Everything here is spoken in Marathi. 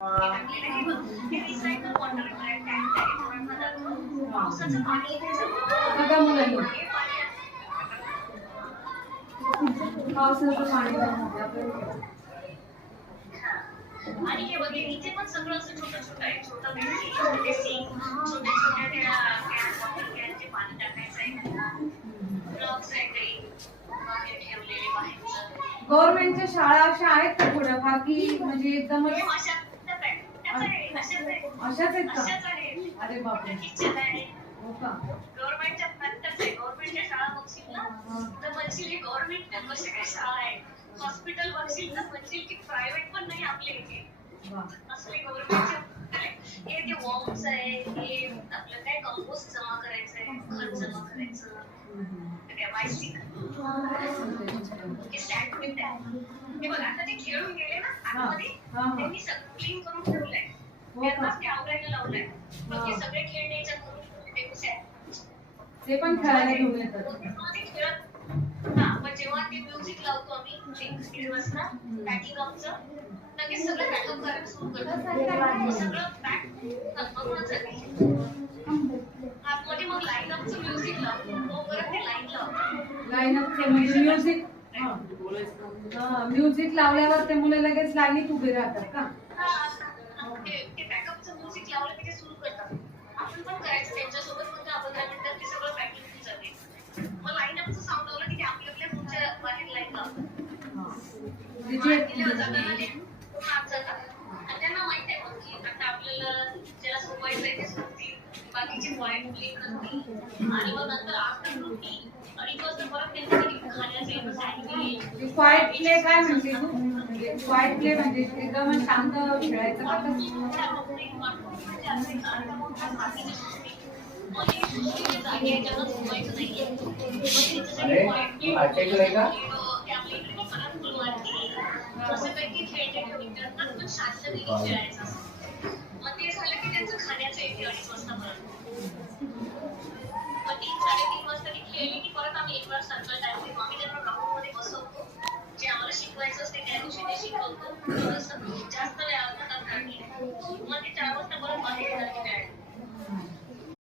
पावसाचं पाणी इथे बघा मुलांना पावसाचं पाणी आणि हे बघे इथे पण सगळं असं छोटं छोटं आहे. छोटं बेसिंग, छोटे सिंक, छोट्या छोट्या कॅनचे पाणी टाकायचं आहे. ब्लॉक्स आहे काही बाहेर ठेवलेले बाहेरचं. गव्हर्नमेंटच्या शाळा अशा आहेत का थोड्याफार की म्हणजे एकदमच अशाच आहेत का? अरे बापरे. हो का? गव्हर्नमेंटच्या प्रत्येक आहे. गव्हर्नमेंटच्या शाळा बघशील ना तर म्हणशील गव्हर्नमेंट कशा काय शाळा आहे. हॉस्पिटल बघशील तर म्हणशील की प्रायव्हेट पण नाही आपल्या इथे. असले गव्हर्नमेंटचे हे ते वॉर्म्स आहे, हे आपलं काय कंपोस्ट जमा करायचंय, खत जमा करायचं, काय माहिती हे सँडविच आहे. हे बघ आता ते खेळून गेले ना आतमध्ये त्यांनी सगळं क्लीन करून ठेवलंय. त्यांनाच ते आवरायला लावलंय. मग हे सगळे खेळ याच्यात करून ठेवले ते पण खेळायला घेऊन येतात. पण जेव्हा ते म्युझिक लावतो आम्ही 3 वाजता पॅकिंग आमचं लगेच सगळं पॅकअप करायला सुरू करतो. सगळं पॅक करूनच आहे. आतमध्ये मग लाईन अपचं म्युझिक लावतो. मग परत ते लाईन लावतो. लाईन अपचं म्हणजे म्युझिक लावल्यावर ते मुलं लगेच लाईनीत उभे राहतात का? ते बॅकअपचं म्युझिक लावलं की ते सुरू करतात. आपण पण करायचं त्यांच्यासोबत. मग 15 मिनिटात ते सगळं पॅकिंग होऊन जाते. मग लाईन अपचं साऊंड लावलं की ते आपल्या तुमच्या बाहेर लाईन लावतात. आणि त्यांना माहित आहे मग की आता आपल्याला ज्याला झोपायचंय ते झोपतील, बाकीचे पॉईंट प्ले करतील आणि मग नंतर आफ्टरनून टी 2:30 वाजता परत त्यांच्यासाठी खाण्याचं येतं सँडविच. क्वाइट प्ले काय म्हणते तू? क्वाइट प्ले म्हणजे एकदम शांत खेळायचं का? मस्तपैकी खेळते विद्यार्थ्यांना पण शांतपैकी खेळायचं असतं. मग ते झालं की त्यांचं खाण्याचं येते 2:30 वाजतापर्यंत. मग 3-3:30 वाजता ती खेळली की परत आम्ही 1 वार सर्कल टाइम देतो. आम्ही त्यांना ग्राउंडमध्ये बसवतो. जे आम्हाला शिकवायचं असते त्या दिवशी ते शिकवतो. जास्त वेळ अर्धा तास नाही. मग ते 4 वाजता परत बाहेर येतात खेळायला.